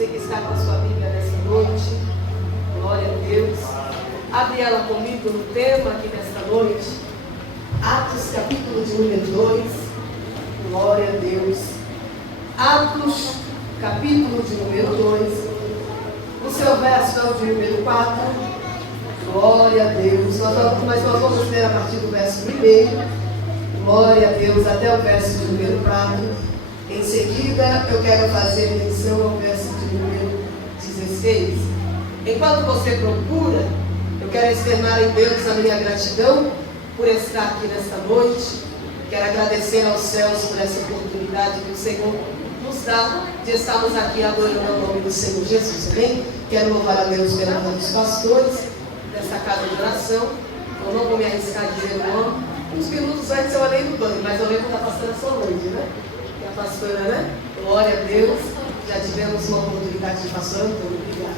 Você que está com a sua Bíblia nessa noite, glória a Deus. Abre ela comigo no tema aqui nesta noite. Atos, capítulo de número 2. Glória a Deus. Atos, capítulo de número 2. O seu verso é o de número 4. Glória a Deus. Mas nós vamos ler a partir do verso 1. Glória a Deus, até o verso de número 4. Em seguida, eu quero fazer menção ao verso de número 16. Enquanto você procura, eu quero externar em Deus a minha gratidão por estar aqui nesta noite. Quero agradecer aos céus por essa oportunidade que o Senhor nos dá de estarmos aqui adorando o nome do Senhor Jesus. Amém? Quero louvar a Deus pela vida dos pastores desta casa de oração. Eu não vou me arriscar a dizer o nome. Uns minutos antes eu olhei no banco, mas eu lembro da pastora Solange, né? E a pastora, né? Glória a Deus. Já tivemos uma oportunidade de pastor Antônio, obrigada.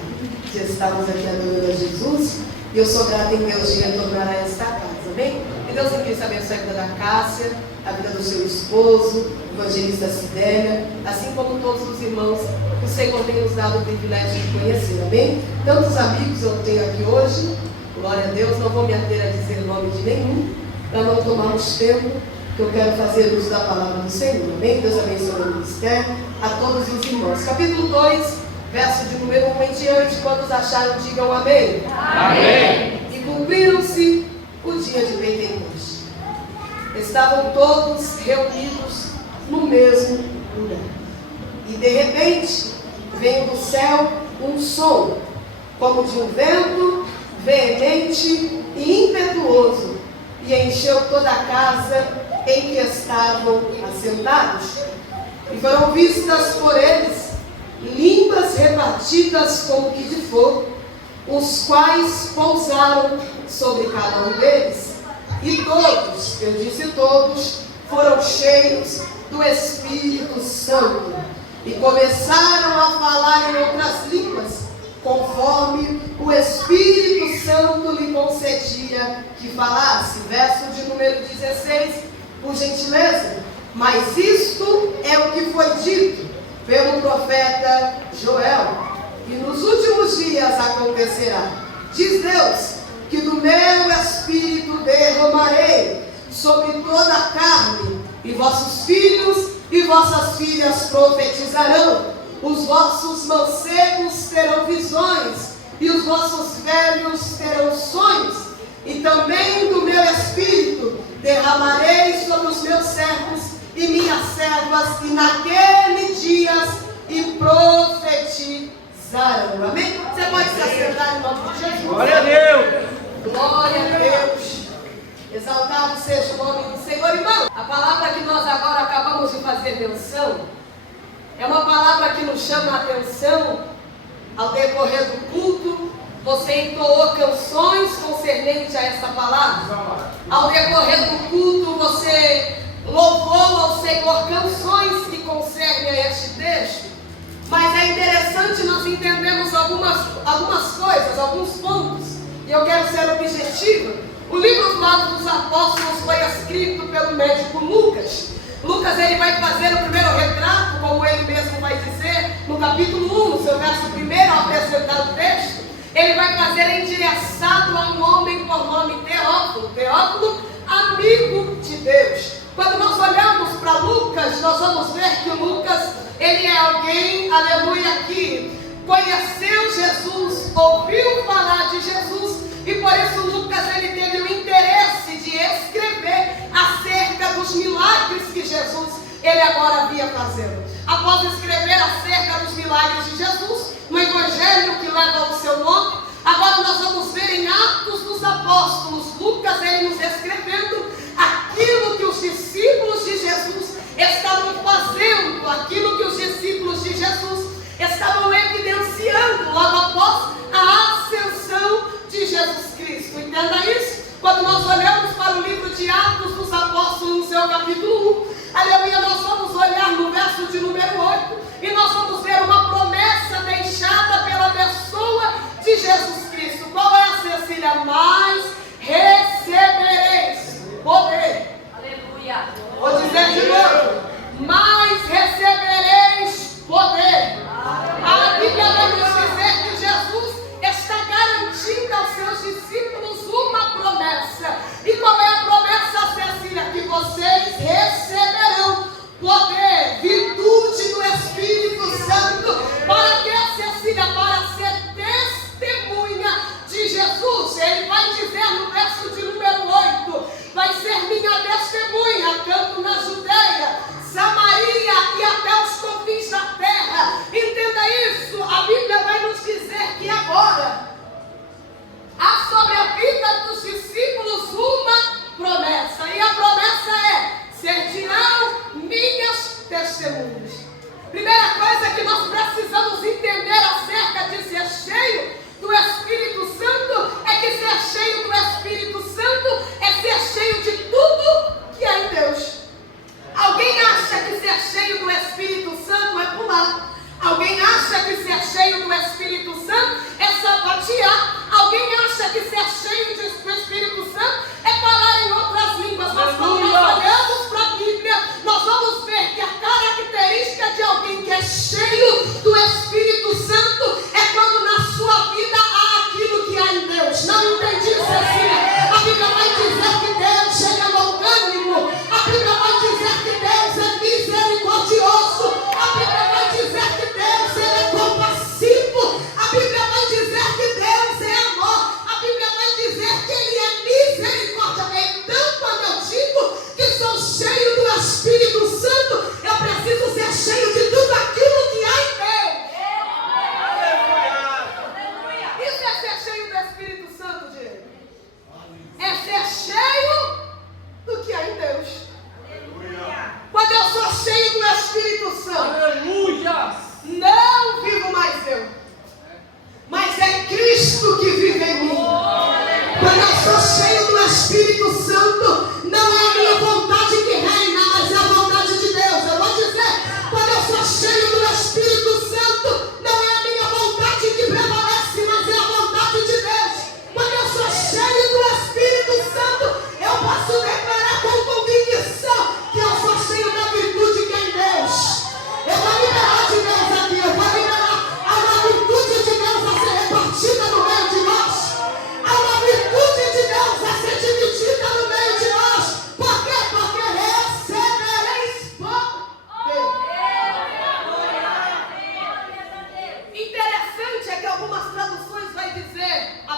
Já estávamos aqui adorando a Jesus. E eu sou grata em Deus de retornar a esta casa, amém? E Deus incrível abençoe a vida da Cássia, a vida do seu esposo, evangelista Cidélia, assim como todos os irmãos que o Senhor tem nos dado o privilégio de conhecer, amém? Tantos amigos eu tenho aqui hoje, glória a Deus, não vou me ater a dizer o nome de nenhum, para não tomarmos tempo, que eu quero fazer uso da palavra do Senhor, amém? Deus abençoe o ministério, a todos os irmãos. Capítulo 2, verso de número 1 em diante, quando os acharam, digam amém. Amém. E cumpriram-se o dia de Pentecostes. Estavam todos reunidos no mesmo lugar. E de repente, veio do céu um som, como de um vento veemente e impetuoso, e encheu toda a casa em que estavam assentados. E foram vistas por eles línguas repartidas como que de fogo, os quais pousaram sobre cada um deles. E todos, eu disse todos, foram cheios do Espírito Santo e começaram a falar em outras línguas, conforme o Espírito Santo lhe concedia que falasse. Verso de número 16, por gentileza. Mas isto é o que foi dito pelo profeta Joel, e nos últimos dias acontecerá, diz Deus, que do meu Espírito derramarei sobre toda a carne, e vossos filhos e vossas filhas profetizarão, os vossos mancebos terão visões, e os vossos velhos terão sonhos, e também do meu Espírito derramarei sobre os meus servos e minhas servas, e naquele dias e profetizarão. Amém? Você pode se assentar em nome de Jesus. Glória a Deus. Glória a Deus. Exaltado seja o nome do Senhor. Irmão, a palavra que nós agora acabamos de fazer menção é uma palavra que nos chama a atenção. Ao decorrer do culto, você entoou canções concernentes a essa palavra. Ao decorrer do culto, você louvou ao Senhor canções que concernem a este texto. Mas é interessante nós entendermos algumas coisas, alguns pontos. E eu quero ser objetiva. O livro do Atos dos Apóstolos foi escrito pelo médico Lucas. Lucas, ele vai fazer o primeiro retrato, como ele mesmo vai dizer, no capítulo 1, no seu verso 1, ao apresentar o texto. Ele vai fazer endereçado a um homem por nome Teófilo. Teófilo, amigo de Deus. Quando nós olhamos para Lucas, nós vamos ver que Lucas, ele é alguém, aleluia, que conheceu Jesus, ouviu falar de Jesus, e por isso Lucas, ele teve o interesse de escrever acerca dos milagres que Jesus, ele agora havia fazendo. Após escrever acerca dos milagres de Jesus, no evangelho que leva o seu nome, agora nós vamos ver em Atos dos Apóstolos, Lucas, ele nos escrevendo aquilo que os discípulos de Jesus estavam fazendo, aquilo que os discípulos de Jesus estavam evidenciando logo após a ascensão de Jesus Cristo. Entenda isso? Quando nós olhamos para o livro de Atos dos Apóstolos, no seu capítulo 1, aleluia, nós vamos olhar no verso de número 8, e nós vamos ver uma promessa deixada pela pessoa de Jesus Cristo. Qual é, Cecília? Mas recebereis poder. Aleluia. Vou dizer de novo. Mas recebereis poder. A Bíblia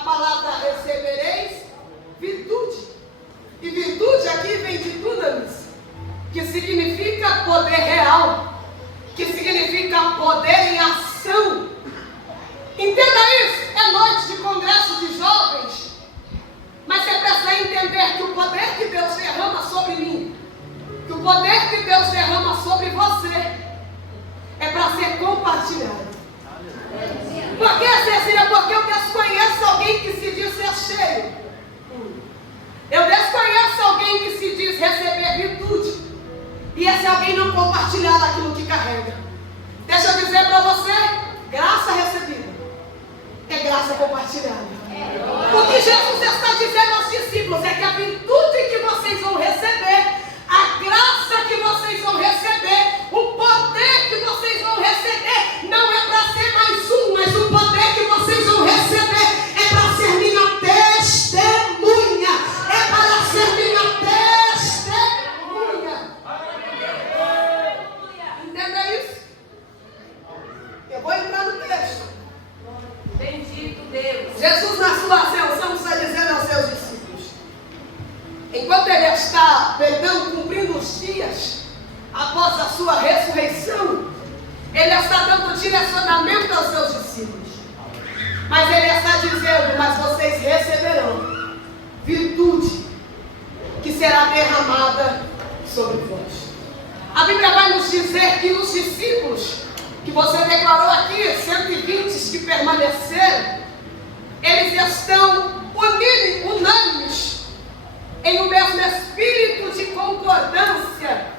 palavra recebereis virtude. E virtude aqui vem de dunamis, que significa poder real, que significa poder em ação. Entenda isso, é noite de congresso de jovens, mas você precisa entender que o poder que Deus derrama sobre mim, que o poder que Deus derrama sobre você, é para ser compartilhado. Por que, Cecília? Porque eu desconheço alguém que se diz ser cheio. Eu desconheço alguém que se diz receber virtude. E esse alguém não compartilhar aquilo que carrega. Deixa eu dizer para você, graça recebida é graça compartilhada. O que Jesus está dizendo aos discípulos é que a virtude que vocês vão receber, a graça que vocês vão receber, o poder que vocês vão receber, não é para ser mais um, mas o poder que vocês vão receber é para ser minha testemunha. É para ser minha testemunha. Entenda isso? Eu vou entrar no texto. Bendito Deus. Jesus, na sua ascensão, está dizendo aos seus discípulos, enquanto ele está, cumprindo os dias após a sua ressurreição, ele está dando direcionamento aos seus discípulos. Mas ele está dizendo, mas vocês receberão virtude que será derramada sobre vós. A Bíblia vai nos dizer que os discípulos, que você declarou aqui, 120 que permaneceram, eles estão unânimes em um mesmo espírito de concordância,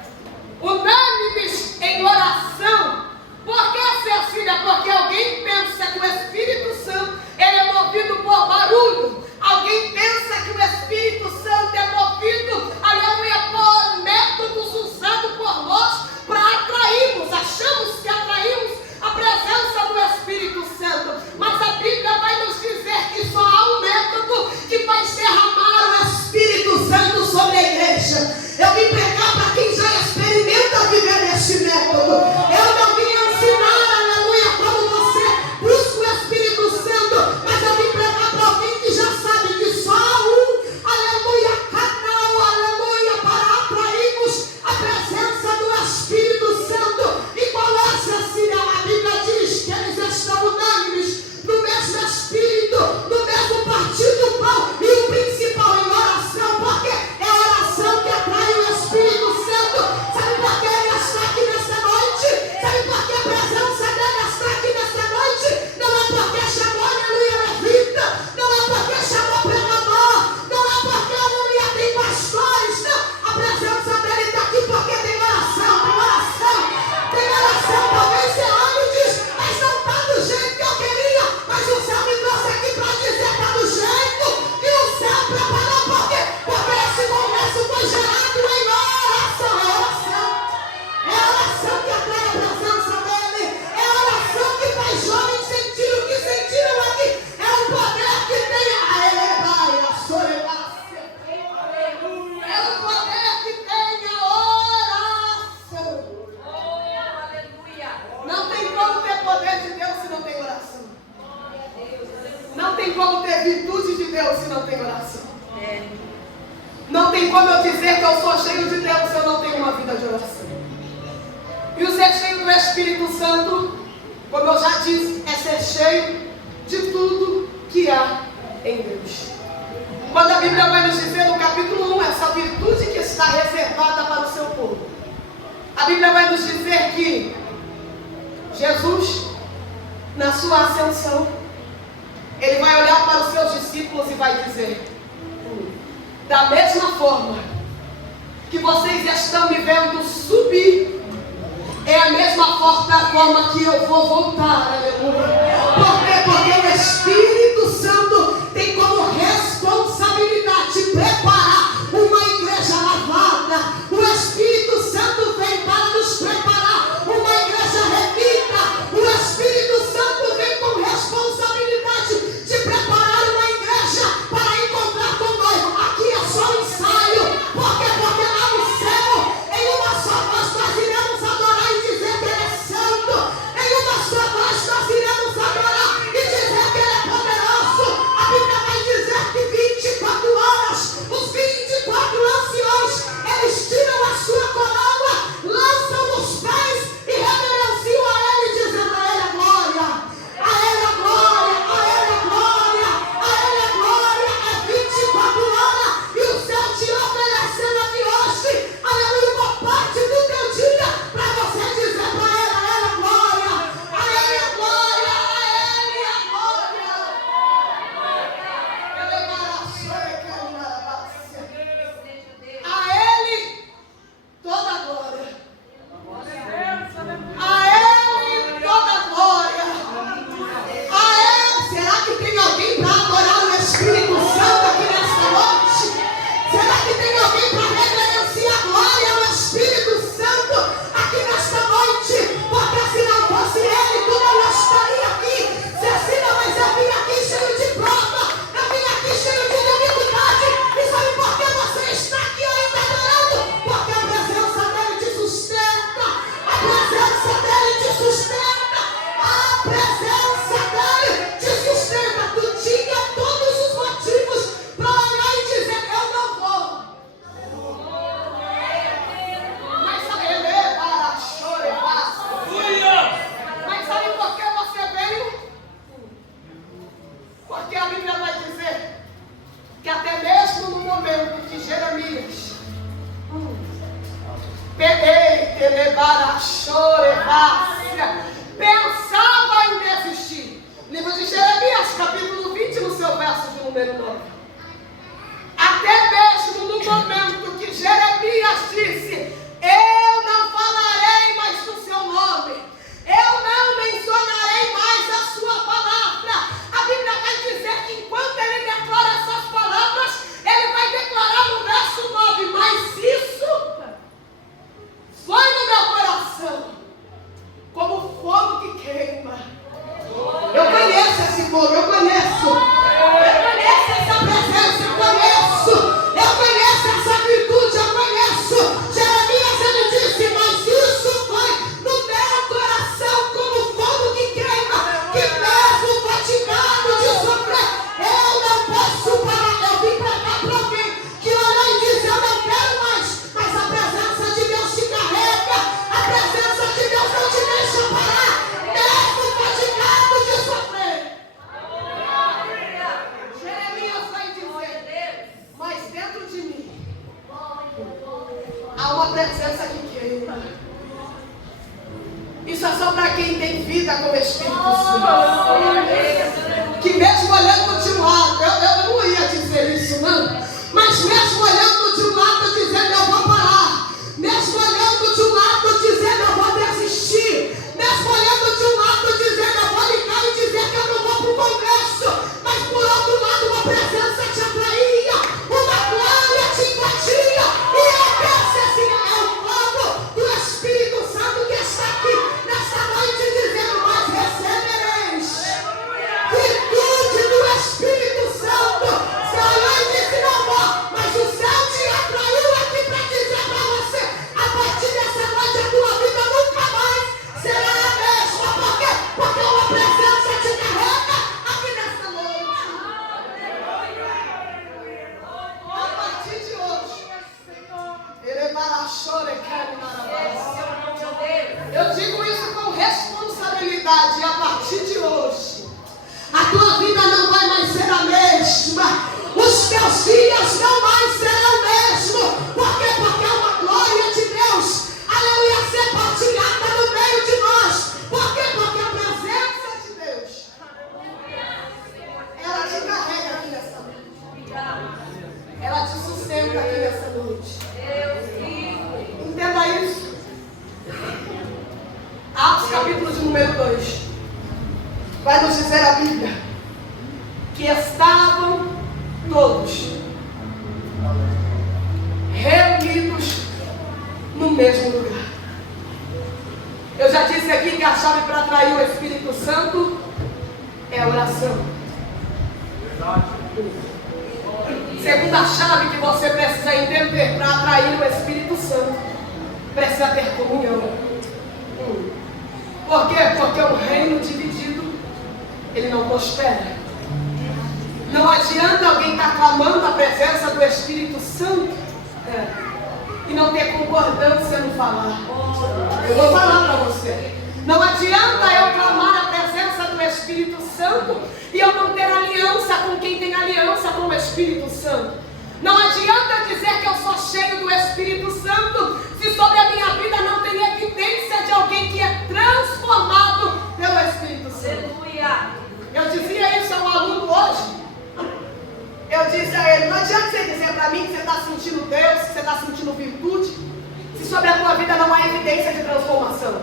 unânimes em oração. Por que, Cecília? Porque alguém pensa que o Espírito Santo ele é movido por barulho. Alguém pensa que o Espírito Santo é movido, aleluia, por métodos usados por nós para atrairmos. Achamos que atraímos a presença do Espírito Santo. Mas a Bíblia vai nos dizer que só há um método que vai derramar o Espírito Santo sobre a igreja. Eu vim pregar para quem já experimenta viver neste método. Eu não vim ensinar, aleluia, como você busca o Espírito Santo, mas eu vim pregar para alguém que já sabe que só há um, aleluia, canal, aleluia, para atrairmos a presença do Espírito Santo. E qual é, Cecília? A Bíblia diz que eles estão unânimes no mesmo Espírito, no mesmo partido do pão, e o principal em oração, porque é a oração que atrai o Espírito Santo. Sabe por que ele está aqui nesta noite? Sabe por que a presença dele está aqui nesta noite? Não é porque chamou, aleluia, levita, não é porque chamou pregador, não é porque, aleluia, tem pastores, não. A presença dele está aqui porque tem oração, tem oração, tem oração. Talvez você olhe e diz, mas não está do jeito que eu queria, mas o céu me trouxe aqui para dizer, está do jeito que o céu preparou, porque esse congresso foi gerado em oração. É oração que atrai a presença dele, é oração que faz jovens sentir o que sentiram aqui, é o poder que tem a elevar, a sobrepasser. É o poder que tem a oração. Oh, aleluia. Não tem como ter poder de Deus se não tem oração. Não tem como ter virtude de Deus se não tem oração. Não tem como eu dizer que eu sou cheio de Deus se eu não tenho uma vida de oração. E o ser cheio do Espírito Santo, como eu já disse, é ser cheio de tudo que há em Deus. Quando a Bíblia vai nos dizer no capítulo 1, essa virtude que está reservada para o seu povo, a Bíblia vai nos dizer que Jesus, na sua ascensão, ele vai olhar para os seus discípulos e vai dizer, da mesma forma que vocês estão me vendo subir, é a mesma forma que eu vou voltar, aleluia. Por quê? Porque o Espírito Santo tem como responsabilidade preparar uma igreja lavada. O Espírito Santo vem para nos preparar uma igreja remida. O Espírito Santo vem com responsabilidade de preparar uma igreja para encontrar com o noivo. Aqui é só um ensaio. Por quê? Porque lá no céu, em uma só voz nós iremos adorar e dizer que ele é santo. Em uma só voz nós iremos presença dele te sustenta. Tu tinha todos os motivos para olhar e dizer: eu não vou. Mas sabe, mas sabe por que você veio? Porque a Bíblia vai dizer que até mesmo no momento que Jeremias pensava em desistir. Livro de Jeremias, capítulo 20, no seu verso de número 9. Até mesmo no momento que Jeremias disse: eu não falarei mais do seu nome, eu não mencionarei mais a sua palavra. A Bíblia vai dizer que enquanto ele declara essas palavras, ele vai declarar no verso 9: mas isso foi no meu coração como fogo que queima. Eu conheço esse fogo, eu conheço essa presença, eu conheço essa virtude, eu conheço. Jeremias, ele disse: mas isso foi no meu coração como fogo que queima, que mesmo fatigado de sofrer, eu não posso parar. Eu vim pra cá pra alguém que olhou e disse: eu não quero mais, mas a presença de Deus te carrega, a presença de Deus não te deixa parar, mesmo fatigado de sofrer. Jeremias vai dizer: mas dentro de mim há uma presença que queima. Isso é só para quem tem vida com o Espírito Santo. Que mesmo olhando de um lado, eu não ia dizer isso não, mas mesmo olhando de um lado dizendo: eu vou parar, mesmo olhando de um lado dizendo: eu vou desistir, mesmo olhando de um lado dizendo: eu vou ligar e dizer que eu não vou para o congresso, mas por outro lado uma presença te atraía, uma glória te invadia, e eu penso assim: é o fogo do Espírito Santo que está aqui nessa noite dizendo: mas recebereis virtude do Espírito Santo. Você olhou e disse: não vou, mas o céu te atraiu aqui para dizer para você: a partir dessa noite a tua vida nunca mais será a mesma. Por quê? Porque uma presença te carrega aqui nessa noite. A partir de hoje, eu digo isso com responsabilidade. A partir de hoje, a tua vida não vai mais ser a mesma. Os teus dias não mais serão o mesmo. Por quê? Porque é uma glória de Deus, aleluia, ser partilhada no meio de nós. Por quê? Porque a presença de Deus, ela te carrega aqui nessa noite. Ela te sustenta aqui nessa noite. Entenda isso. Atos capítulo de número 2 vai nos dizer a Bíblia que estavam todos reunidos no mesmo lugar. Eu já disse aqui que a chave para atrair o Espírito Santo é a oração. Segunda chave que você precisa entender para atrair o Espírito Santo: precisa ter comunhão. Por quê? Porque um reino dividido, ele não prospera. Não adianta alguém estar clamando a presença do Espírito Santo e não ter concordância no falar. Eu vou falar para você. Não adianta eu clamar a presença do Espírito Santo e eu não ter aliança com quem tem aliança com o Espírito Santo. Não adianta dizer que eu sou cheio do Espírito Santo se sobre a minha vida não tem evidência de alguém que é transformado pelo Espírito Santo. Eu dizia isso a um aluno hoje. Eu disse a ele: não adianta você dizer para mim que você está sentindo Deus, que você está sentindo virtude, se sobre a tua vida não há evidência de transformação.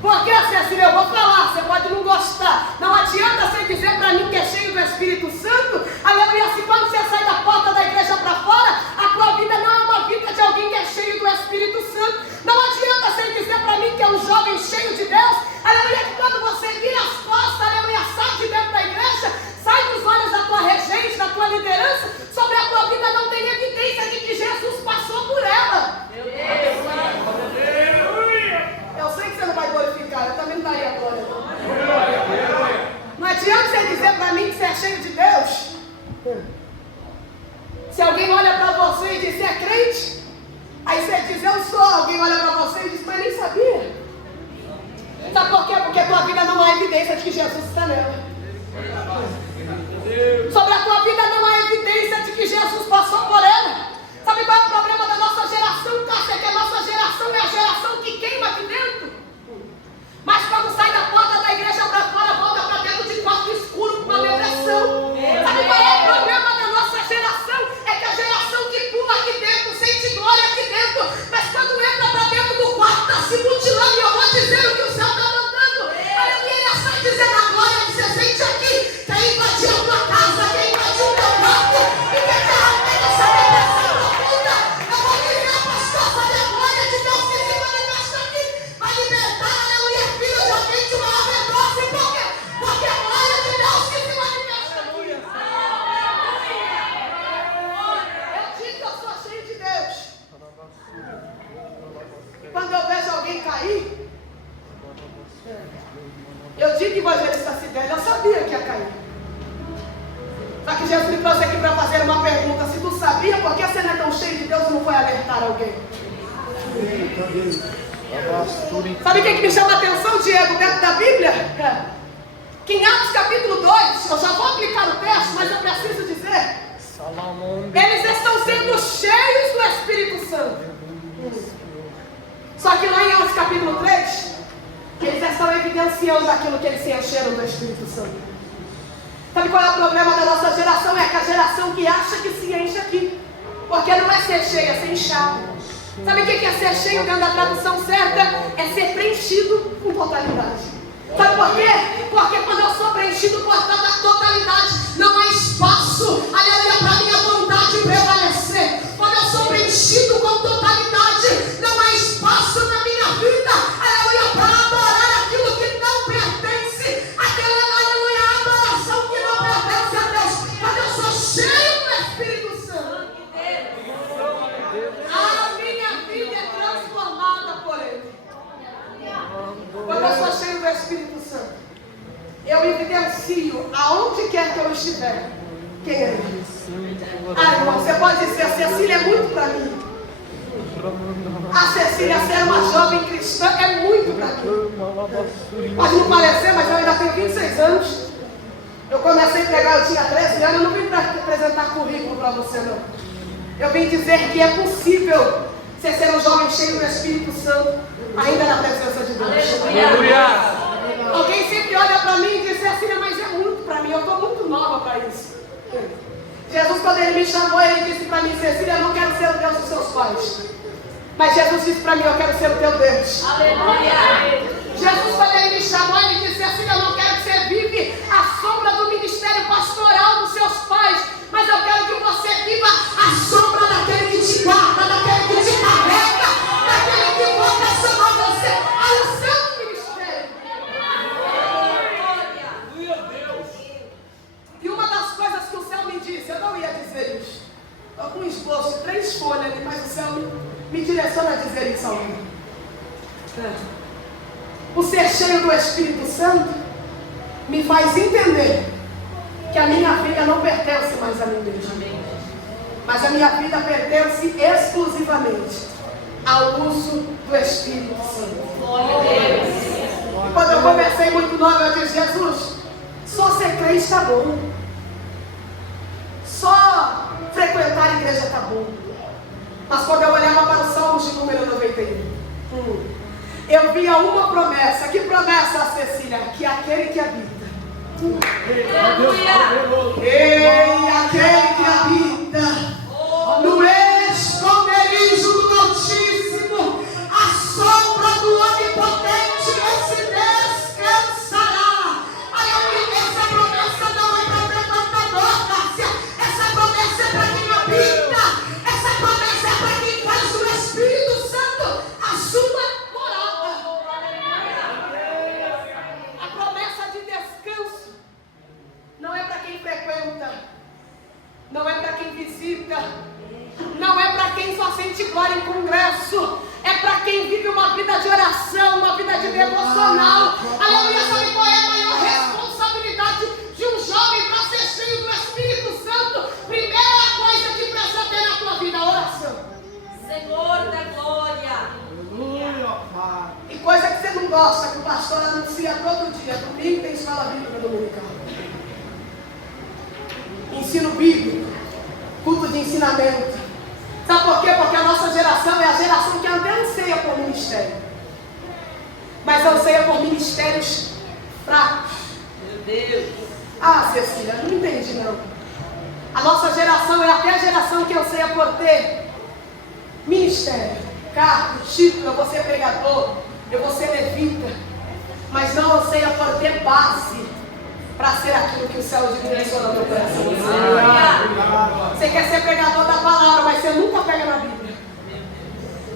Porque assim, eu vou falar, você pode não gostar. Não adianta você dizer para mim que é cheio do Espírito Santo, aleluia, se quando você sai da porta da igreja para fora, a tua vida não é uma vida de alguém que é cheio do Espírito Santo. Não adianta você dizer para mim que é um jovem cheio de Deus, aleluia, que quando você vira as costas, aleluia, sai de dentro da igreja, sai dos olhos da tua regente, da tua liderança, sobre a tua vida não tem evidência de que Jesus passou por ela. Eu sei que você não vai glorificar, eu também não daria glória. Se alguém olha para você e diz, você é crente? Aí você diz, eu sou. Alguém olha para você e diz, mas nem sabia. Sabe por quê? Porque a tua vida não há evidência de que Jesus está nela. Sobre a tua vida não há evidência de que Jesus passou por ela. Sabe qual é o problema da nossa geração, Cássia? Que a nossa geração é a geração que queima aqui dentro. Mas quando sai da porta da igreja para fora, volta para dentro de quarto escuro com uma depressão. Sabe qual é o problema da nossa geração? É que a geração que pula aqui dentro, sente glória aqui dentro, mas quando entra para dentro do quarto, está se mutilando. E eu vou dizer o que o céu está mandando. Aleluia, ele está dizendo a glória que você sente aqui. Quer invadir a tua casa, quer invadir o teu quarto, e quer te arrancar dessa depressão profunda. Eu vou dizer, pastor, sabe a glória de Deus que se manifesta aqui? Vai libertar, aleluia, filho de alguém de uma overdose. Por quê? Porque a glória de Deus que se manifesta aqui. Eu digo que eu sou cheio de Deus. Quando eu vejo alguém cair, eu digo, evangelista Cidélia, eu sabia que ia cair. Só que Jesus me trouxe aqui para fazer uma pergunta. Se tu sabia, por que você não é tão cheio de Deus e não foi alertar alguém? Sabe o que me chama a atenção, Diego, dentro da Bíblia? Que em Atos capítulo 2, eu já vou aplicar o texto, mas eu preciso dizer, eles estão sendo cheios do Espírito Santo. Só que lá em Atos capítulo 3, eles estão evidenciando aquilo que eles se encheram do Espírito Santo. Sabe qual é o problema da nossa geração? É que a geração que acha que se enche aqui. Porque não é ser cheio, é ser inchado. Sabe o que é ser cheio dentro da tradução certa? É ser preenchido com totalidade. Sabe por quê? Porque quando eu sou preenchido por totalidade, não há espaço, aleluia, para minha vontade prevalecer. Quando eu sou preenchido com totalidade, não há espaço na minha vida, aleluia, para adorar aquilo que não pertence, aquela, aleluia, adoração que não pertence a Deus. Quando eu sou cheio do Espírito Santo, a minha vida é transformada por Ele. Quando eu sou cheio do Espírito Santo, eu evidencio aonde quer que eu estiver quem é Ele. Ah, irmão, você pode dizer, a Cecília é muito para mim. A Cecília ser uma jovem cristã é muito para mim. Pode não parecer, mas eu ainda tenho 26 anos. Eu comecei a pregar, eu tinha 13 anos. Eu não vim para apresentar currículo para você, não. Eu vim dizer que é possível você ser um jovem cheio do Espírito Santo, ainda na presença de Deus. Aleluia. Alguém sempre olha para mim e diz, Cecília, mas é muito para mim, eu estou muito nova para isso. Jesus, quando Ele me chamou, Ele disse para mim, Cecília, eu não quero ser o Deus dos seus pais. Mas Jesus disse para mim, eu quero ser o teu Deus. Aleluia. Jesus, quando Ele me chamou, Ele disse, Cecília, eu não quero que você vive a sombra do ministério pastoral dos seus pais, mas eu quero que você viva a sombra daquele que te guarda, daquele que te carrega, daquele que vocacionou você ao seu ministério. E uma das coisas que o céu me disse, eu não ia dizer isso. Estou com um esboço de 3 folhas ali, mas o céu me direciona a dizer isso ao mim. O ser cheio do Espírito Santo me faz entender que a minha vida não pertence mais a mim mesmo. Mas a minha vida pertence exclusivamente ao uso do Espírito Santo. Quando eu comecei muito nova, eu disse, Jesus, só ser crente está bom. Só frequentar a igreja está bom. Mas quando eu olhava para o Salmo de número 91, eu via uma promessa. Que promessa, Cecília? Que aquele que habita. Ei, aquele que habita no esconderijo do Altíssimo, a sombra do Onipotente não se descansará. Essa promessa não é para frequentador, Cássia. Essa promessa é para quem habita. Essa promessa é para quem faz do Espírito Santo a sua morada. A promessa de descanso não é para quem frequenta, não é para quem visita, não é para quem só sente glória em congresso, é para quem vive uma vida de oração, uma vida de devocional. Aleluia, sabe qual é a maior responsabilidade de um jovem para ser cheio do Espírito Santo? E coisa que você não gosta, que o pastor anuncia todo dia. Domingo tem escola bíblica dominical. Ensino bíblico. Culto de ensinamento. Sabe por quê? Porque a nossa geração é a geração que até anseia por ministério. Mas anseia por ministérios fracos. Meu Deus. Ah, Cecília, não entendi não. A nossa geração é até a geração que anseia por ter ministério, cargo, título. Eu vou ser pregador, eu vou ser levita. Mas não anseia por ter base para ser aquilo que o céu direcionou no meu coração. Você quer ser pregador da palavra, mas você nunca pega na Bíblia.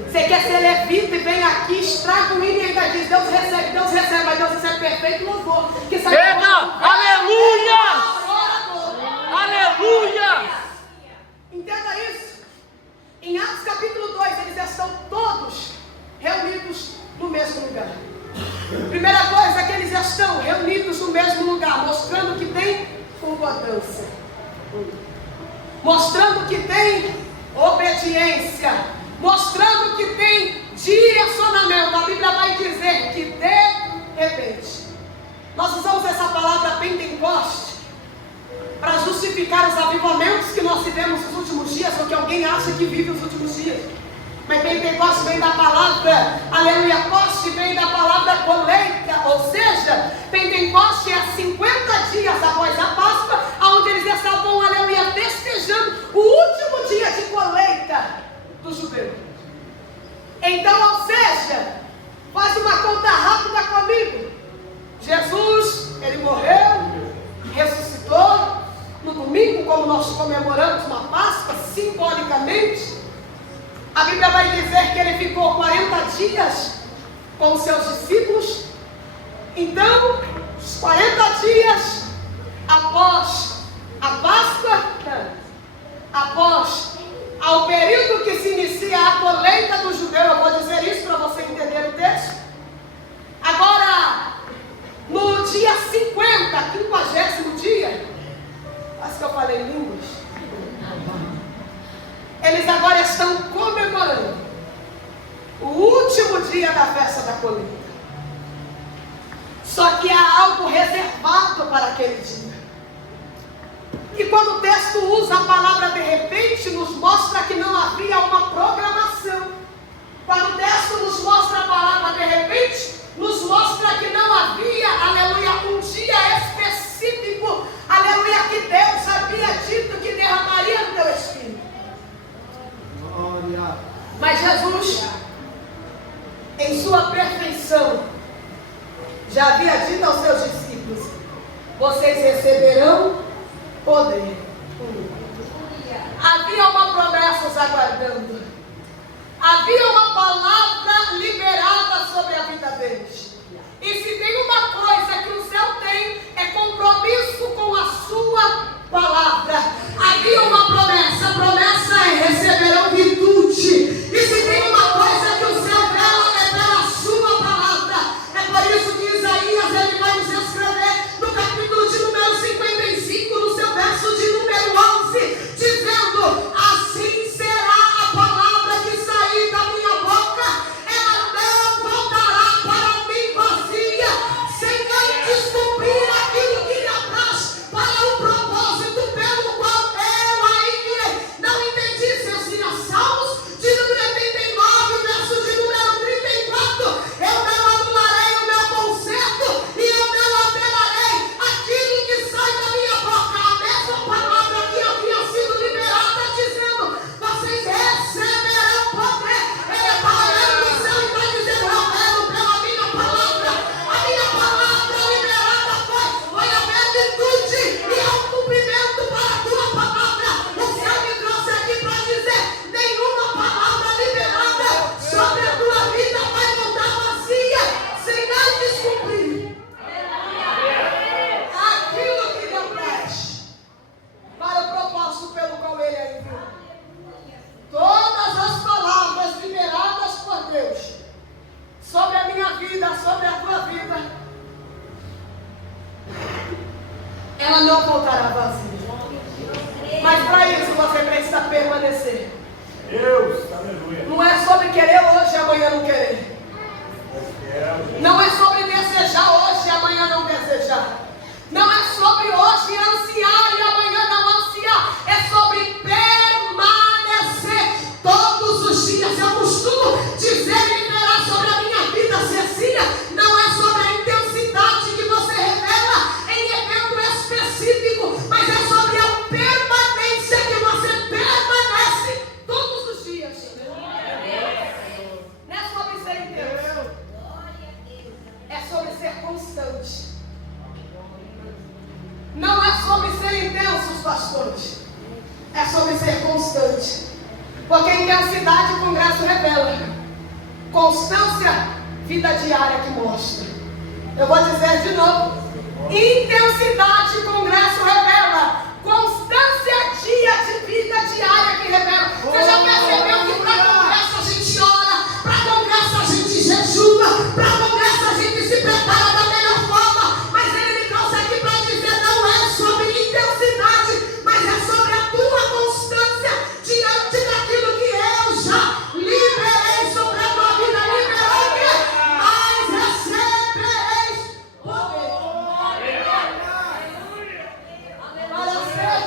Você quer ser levita e vem aqui, estraga o hino e ainda diz: Deus recebe, mas Deus recebe perfeito louvor. Aleluia! Aleluia! Entenda isso. Em Atos capítulo 2, eles estão todos reunidos no mesmo lugar. Primeira coisa é que eles estão reunidos no mesmo lugar, mostrando que tem concordância, mostrando que tem obediência, mostrando que tem direcionamento. A Bíblia vai dizer que de repente, nós usamos essa palavra Pentecoste para justificar os avivamentos que nós vivemos nos últimos dias, ou que alguém acha que vive os últimos dias. Mas Pentecoste vem da palavra, aleluia, poste vem da palavra colheita, ou seja, Pentecoste é 50 dias após a Páscoa, onde eles estavam, aleluia, festejando o último dia de colheita do judeu. Então, ou seja, faz uma conta rápida comigo. Jesus, ele morreu, ressuscitou, no domingo, como nós comemoramos uma Páscoa, simbolicamente, a Bíblia vai dizer que ele ficou 40 dias com os seus discípulos. Então, os 40 dias após a Páscoa, após ao período que se inicia a colheita do judeu, eu vou dizer isso para você entender o texto. Agora, no dia 50, 50º dia, acho que eu falei em línguas, eles agora estão comemorando o último dia da festa da colheita. Só que há algo reservado para aquele dia. E quando o texto usa a palavra de repente, nos mostra que não havia uma programação. Quando o texto nos mostra a palavra de repente, nos mostra que não havia, aleluia, um dia específico, aleluia, que Deus havia dito que derramaria no teu espírito. Mas Jesus, em sua perfeição, já havia dito aos seus discípulos: vocês receberão poder. Havia uma promessa os aguardando. Havia uma palavra liberada sobre a vida deles. E se tem uma coisa que o céu tem, é compromisso com a sua palavra. Havia uma promessa. A promessa é: receberão virtude. E se tem uma coisa que o céu vela, é pela sua palavra. É por isso que Isaías, ele vai nos escrever no capítulo de número 55, no seu verso de número 11, dizendo: assim será a palavra que sair da minha boca, ela não voltará para mim vazia, sem antes cumprir aquilo que lhe apraz, para o propósito pelo qual eu a enviei. Não entendi, seus filhos. Salmos de número 89, verso de número 34. Eu não anularei o meu conserto e eu não alterarei aquilo que sai da minha boca. A mesma palavra que havia sido liberada, dizendo: vocês receberão poder. Ele está olhando no céu e está dizendo: eu quero pela minha palavra. A minha palavra liberada foi haver virtude e ao cumprimento para a tua palavra. O céu me trouxe aqui para dizer: nenhuma palavra liberada sobre a tua vida vai voltar vazia, sem antes cumprir aquilo que Deus preste, para o propósito pelo qual Ele a enviou. Todas as palavras liberadas por Deus sobre a minha vida, sobre a tua vida, ela não voltará vazia. Mas para isso você precisa permanecer. Deus, aleluia. Não é sobre querer hoje e amanhã não querer. Não é sobre desejar hoje e amanhã não desejar. Não é sobre hoje ansiar e amanhã não ansiar. É sobre permanecer todos os dias. Eu costumo dizer e liberar sobre a minha vida, Cecília. Não é sobre a intensidade que você revela em evento específico, mas é sobre a permanência que você permanece todos os dias. Não é sobre ser intenso. É sobre ser constante. Não é sobre ser intensos, pastores. É sobre ser constante. Porque intensidade, congresso revela. Constância, vida diária que mostra. Eu vou dizer de novo. Intensidade, congresso revela. Constância, dia de vida diária que revela. Você já percebeu que para congresso a gente ora, para congresso a gente jejua, para congresso a gente se prepara da melhor forma, mas ele me trouxe aqui para dizer, não é sobre intensidade, mas é sobre a tua constância diante daquilo que eu já liberei sobre a tua vida. Liberou o quê? Mas recebereis poder para ser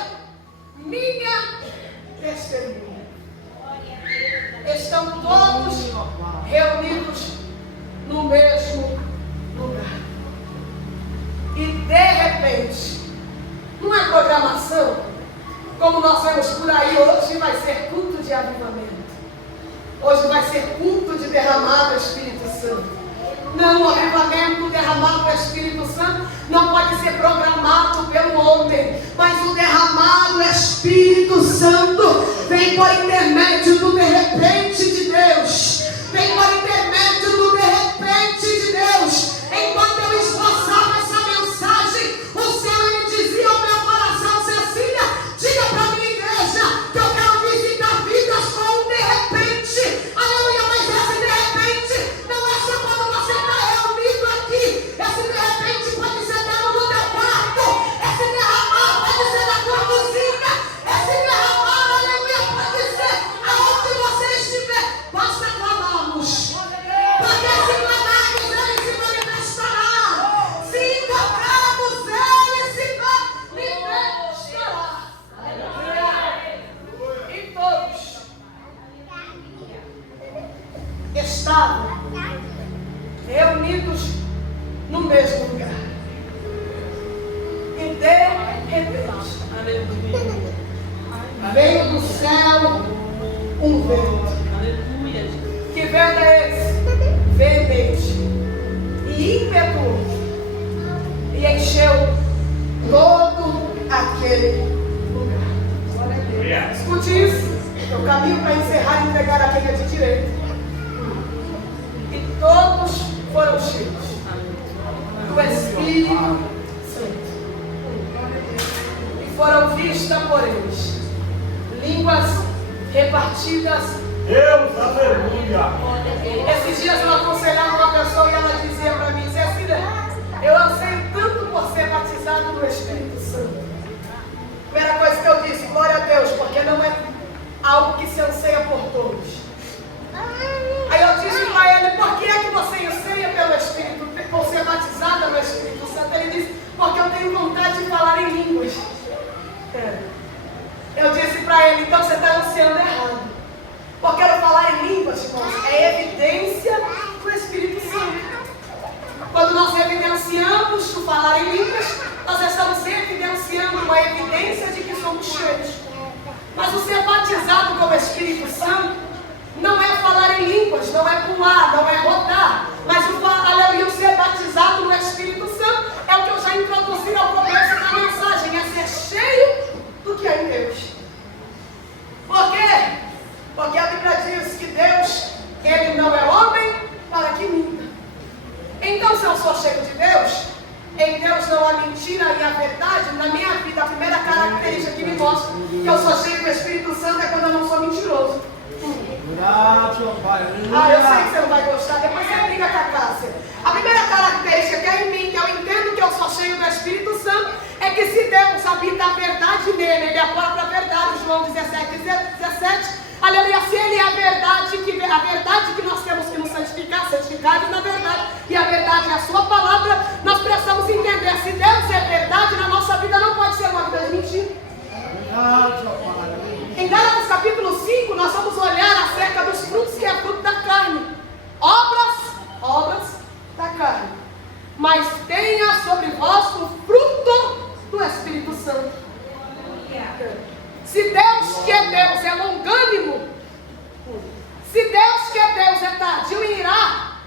minha testemunha. Estão todos reunidos no mesmo lugar. E de repente, não é programação, como nós vemos por aí, hoje vai ser culto de avivamento. Hoje vai ser culto de derramado Espírito Santo. Não, o avivamento derramado do Espírito Santo não pode ser programado pelo homem, mas o derramado Espírito Santo vem por intermédio do de repente de Deus. Vem por intermédio do de repente de Deus. Enquanto eu esboçava essa mensagem, o Senhor me dizia ao meu coração, Cecília, diga para a minha igreja que eu quero visitar vidas com um de repente. Aleluia, mas esse de repente não é só quando você está reunido aqui. Esse de repente pode ser dentro do teu quarto. Esse derramar pode ser na tua cozinha. Esse derramar, aleluia, pode ser aonde você estiver. Basta clamarmos. Porque se clamarmos, Ele se manifestará. Se invocarmos, Ele se manifestará. Aleluia. E todos estavam reunidos no mesmo lugar. E de repente, veio do céu um vento. Que vento é esse? Veemente e impetuoso. E encheu todo aquele lugar. Escute isso. Eu caminho para encerrar e entregar a quem é de direito. E todos foram cheios do Espírito Santo. E foram vistas por eles línguas repartidas. Deus, aleluia. Esses dias eu aconselhava uma pessoa e ela dizia para mim, Cecília, eu anseio tanto por ser batizado no Espírito Santo. Primeira coisa que eu disse, glória a Deus, porque não é algo que se anseia por todos. Aí eu disse para ele, por que é que você anseia pelo Espírito, por ser batizada no Espírito Santo? Ele disse, porque eu tenho vontade de falar em línguas. Eu disse para ele, então você está ansiando errado. Porque eu falar em línguas, irmãos, é evidência do Espírito Santo. Quando nós evidenciamos o falar em línguas, nós estamos evidenciando uma evidência de que somos cheios. Mas o ser batizado com o Espírito Santo não é falar em línguas, não é pular, não é rodar. Mas o ser batizado no Espírito Santo é o que eu já introduzi ao começo da mensagem, é ser cheio do que é em Deus. Por quê? Porque a Bíblia diz que Deus, Ele não é homem para que minta. Então, se eu sou cheio de Deus, em Deus não há mentira e a verdade. Na minha vida, a primeira característica que me mostra que eu sou cheio do Espírito Santo é quando eu não sou mentiroso. Eu sei que você não vai gostar, depois você briga com a Cássia. A primeira característica que é em mim, que eu entendo que eu sou cheio do Espírito Santo, é que se Deus habita a verdade nele, Ele é a própria verdade, João 17, 17. A Aleluia, se Ele é a verdade que nós temos que nos santificar, santificados na verdade, e a verdade é a sua palavra, nós precisamos entender, se Deus é verdade, na nossa vida não pode ser uma vida de mentira. Em Gálatas capítulo 5, nós vamos olhar acerca dos frutos, que é fruto da carne. Obras da carne. Mas tenha sobre vós o fruto do Espírito Santo. Se Deus que é Deus é longânimo, se Deus que é Deus é tardio em irar,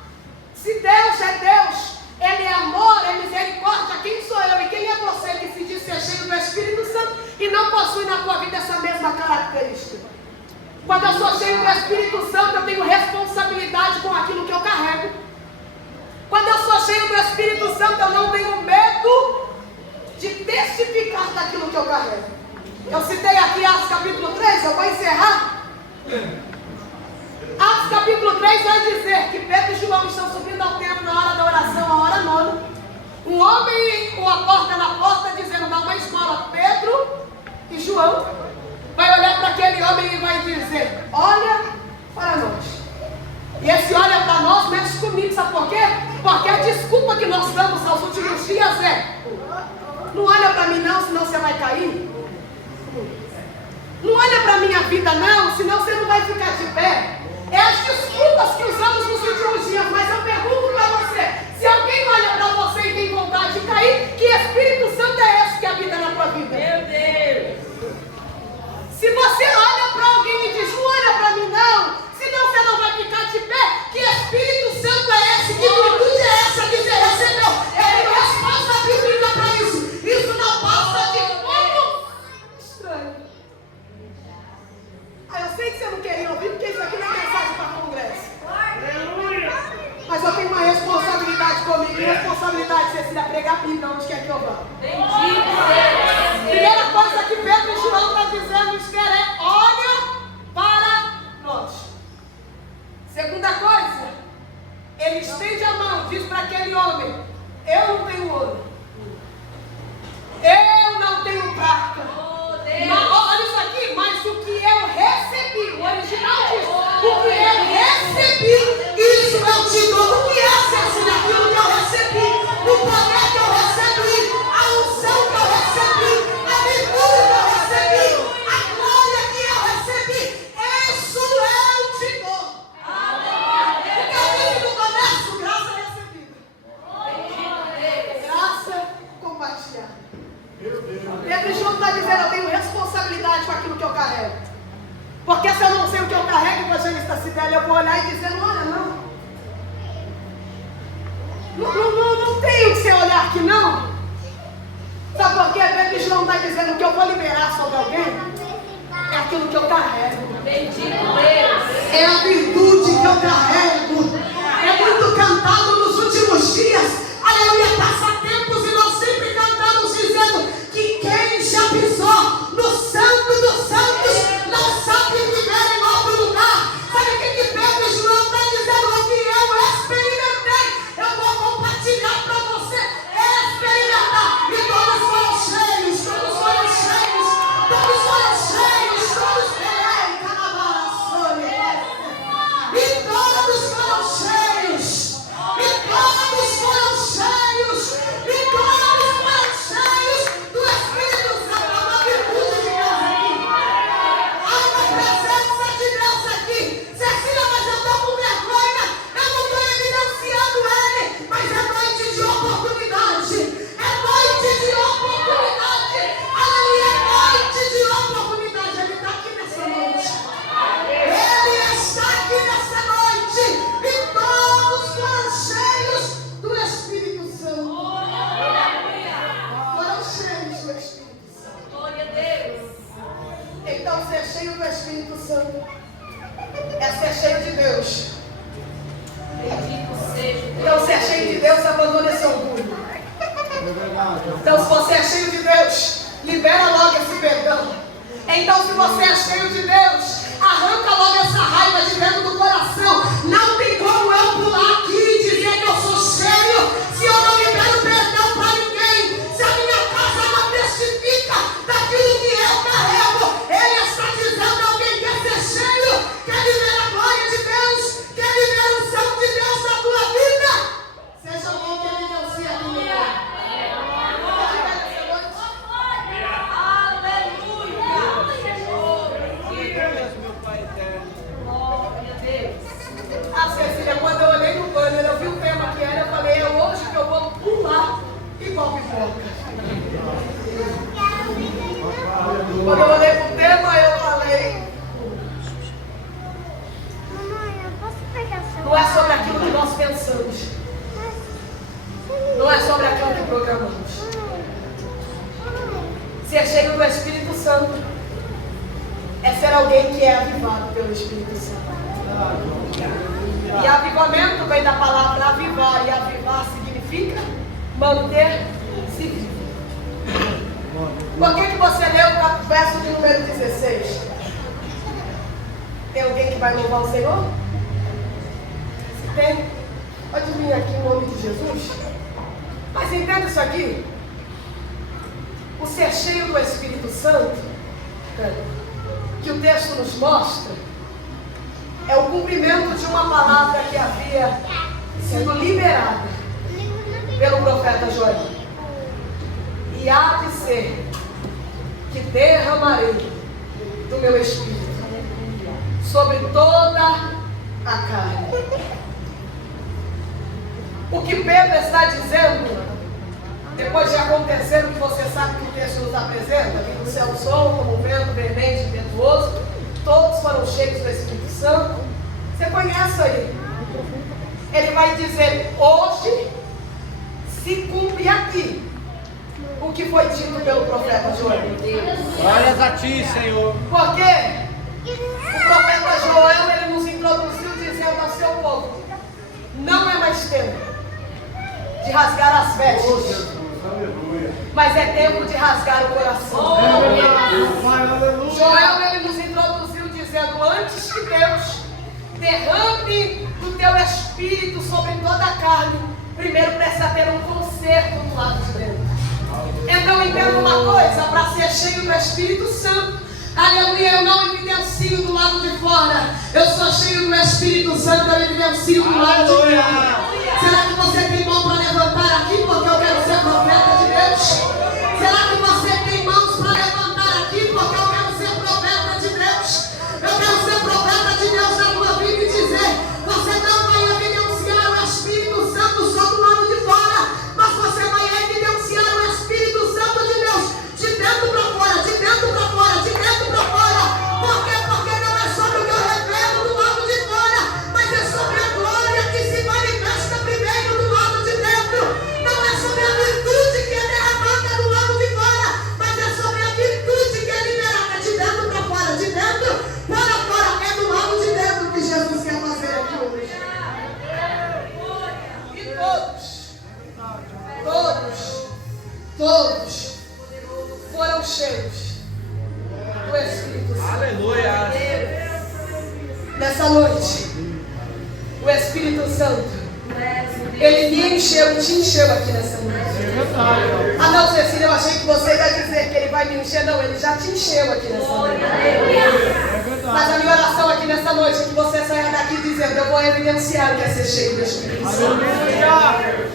se Deus é Deus, Ele é amor, é misericórdia, quem sou eu e quem é você que se diz ser cheio do Espírito Santo e não possui na tua vida essa mesma característica? Quando eu sou cheio do Espírito Santo, eu tenho responsabilidade com aquilo que eu carrego. Quando eu sou cheio do Espírito Santo, eu não tenho medo de testificar daquilo que eu carrego. Eu citei aqui Atos capítulo 3, eu vou encerrar. Atos capítulo 3 vai dizer que Pedro e João estão subindo ao templo na hora da oração, a hora nona. Um homem com a porta na porta dizendo, dá uma esmola. Pedro e João vai olhar para aquele homem e vai dizer, olha para nós. E esse olha para nós mexe comigo, sabe por quê? Porque a desculpa que nós damos aos últimos dias é, não olha para mim não, senão você vai cair. Não olha para a minha vida não, senão você não vai ficar de pé. É as desculpas que usamos nos últimos dias. Mas eu pergunto para você, se alguém olha para você e tem vontade de cair, que Espírito Santo é esse que habita na tua vida? Meu Deus! Se você olha para alguém e diz, não olha para mim não, senão você não vai ficar de pé, que Espírito Santo é esse, que virtude é essa que você recebeu? É a resposta bíblica para isso. Isso não passa de como estranho. Eu sei que você não queria ouvir, porque isso aqui não é mensagem para congresso. Mas eu tenho uma responsabilidade comigo. E responsabilidade, Cecília, pregar a Bíblia onde quer que eu vá. Primeira coisa que Pedro e João estão dizendo, é olha para nós. Segunda coisa, ele estende a mão, diz para aquele homem, eu não tenho ouro. Eu não tenho prata. Olha isso aqui, mas o que eu recebi, o original diz, o que eu recebi, isso eu te dou. O que é Cecília? Aquilo que eu recebi, o poder que eu recebi, a unção que eu recebi, a virtude que eu recebi, a glória que eu recebi, isso eu te dou. Porque eu disse no começo, graça recebida. Graça compartilhada. Pedro e João está dizendo, eu tenho responsabilidade com aquilo que eu carrego. Porque se eu não sei o que eu carrego, evangelista Cibele, eu vou olhar e dizer, não olha não. Não tem que você olhar aqui não. Sabe por quê? Pedro e João está dizendo que eu vou liberar sobre alguém. É aquilo que eu carrego. Bendito Deus. É a virtude que eu carrego. É muito cantado nos últimos dias. Aleluia, passatempos, e nós sempre cantamos dizendo que quem já pisou no santo dos santos não sabe viver em outro lugar. Sabe o que Pedro e João estão dizendo? O que eu experimentei, eu vou compartilhar para você. Experimentar. E todos foram cheios, todos foram cheios, todos foram cheios, todos e todos foram cheios, e todos foram cheios, e todos foram cheios do Espírito Santo. Há uma virtude de Deus aqui, há uma presença de Deus aqui. Cecília, mas eu estou com vergonha, eu não estou evidenciando Ele, mas é noite de oportunidade, é noite de oportunidade, aleluia, é noite de oportunidade. Ele está aqui nessa noite. Ele está aqui nessa noite e todos foram cheios do Espírito Santo. Foram cheios do Espírito Santo. Glória a Deus. Então, ser cheio do Espírito Santo é ser cheio de Deus. Bendito seja Deus. Então, ser cheio de Deus, abandone esse orgulho. Então, se você é cheio de Deus, libera logo esse perdão. Então, se você é cheio de Deus, arranca logo essa raiva de dentro do coração. Não tem como eu pular aqui e dizer que eu sou cheio se eu não libero perdão para ninguém. Se a minha casa não testifica daquilo que eu carrego. Ele está dizendo, alguém quer ser cheio, Quando eu olhei para o tema, eu falei, não é sobre aquilo que nós pensamos, não é sobre aquilo que programamos. Ser cheio do Espírito Santo é ser alguém que é avivado pelo Espírito Santo. E avivamento vem da palavra avivar, e avivar significa manter-se vivo. Por que você leu o verso de número 16? Tem alguém que vai louvar o Senhor? Se tem, pode vir aqui em nome de Jesus. Mas entenda isso aqui. O ser cheio do Espírito Santo, que o texto nos mostra, é o cumprimento de uma palavra que havia sido liberada pelo profeta Joel. E há de ser que derramarei do meu Espírito sobre toda a carne. O que Pedro está dizendo, depois de acontecer o que você sabe que o texto nos apresenta, que do céu sol, como um vento vermente e ventuoso, todos foram cheios do Espírito Santo. Você conhece aí? Ele vai dizer, hoje se cumpre aqui o que foi dito pelo profeta Joel. Glórias a ti, Senhor. Porque o profeta Joel, ele nos introduziu dizendo ao seu povo, não é mais tempo de rasgar as vestes, mas é tempo de rasgar o coração. Joel, ele nos introduziu dizendo, antes que Deus derrame do teu espírito sobre toda a carne, primeiro precisa ter um conserto do lado de dentro. Então entenda uma coisa, para ser cheio do Espírito Santo, aleluia, eu não evidencio do lado de fora, eu sou cheio do Espírito Santo, eu evidencio do lado de dentro. Será que você tem mão para levantar aqui porque eu quero ser profeta de Deus? Será que você tem mãos para levantar aqui porque eu quero ser profeta de Deus? Eu quero ser profeta de Deus na tua vida e dizer, você não vai evidenciar o Espírito Santo só do lado de fora, mas você vai evidenciar o Espírito Santo de Deus de dentro para fora, de dentro para fora, de dentro para fora. Por quê? Porque não é sobre o que eu revelo do lado de fora, mas é sobre a glória que se manifesta primeiro do lado de dentro. Não é sobre a virtude que é derramada do lado de fora, mas é sobre a virtude que é liberada de dentro para fora, de dentro para fora. É do lado de dentro que Jesus quer fazer aqui hoje. E todos foram cheios do Espírito Santo. Aleluia. Nessa noite, o Espírito Santo, ele me encheu, te encheu aqui nessa noite. Ah não, Cecília, eu achei que você ia dizer que ele vai me encher. Não, ele já te encheu aqui nessa noite. Mas a minha oração aqui nessa noite é que você saia daqui dizendo, eu vou evidenciar o que é ser cheio do Espírito Santo.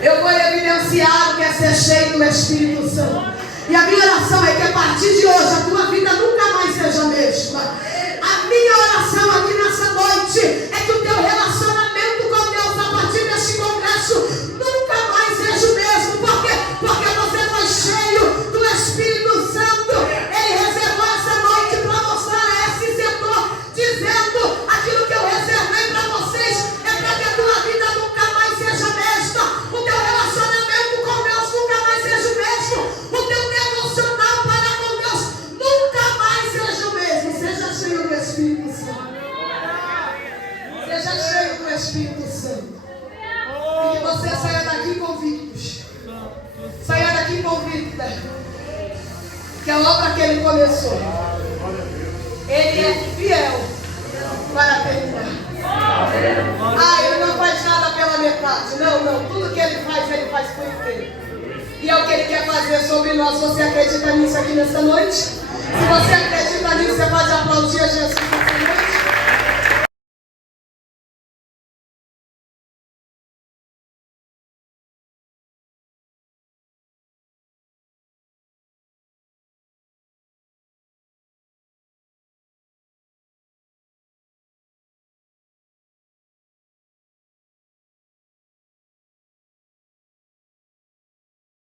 Eu vou evidenciar o que é ser cheio do Espírito Santo. E a minha oração é que a partir de hoje a tua vida nunca mais seja a mesma. A minha oração aqui nessa noite é que o teu relacionamento com Deus a partir deste congresso nunca mais seja o mesmo. Por quê? Porque você foi cheio do Espírito Santo. Ele reservou essa noite para mostrar a esse setor, dizendo, aquilo que eu reservei para vocês é para que a tua vida nunca mais seja a mesma. O teu relacionamento com Deus nunca mais seja o mesmo. O teu devocional para com Deus nunca mais seja o mesmo. Seja cheio do Espírito Santo. Seja cheio do Espírito Santo. E que você saia daqui convictos. Saia daqui convicta que a obra que ele começou, ele é fiel para terminar. Ah, ele não faz nada pela metade. Não. Tudo que ele faz por inteiro. E é o que ele quer fazer sobre nós. Você acredita nisso aqui nessa noite? Se você acredita nisso, você pode aplaudir a Jesus nessa noite.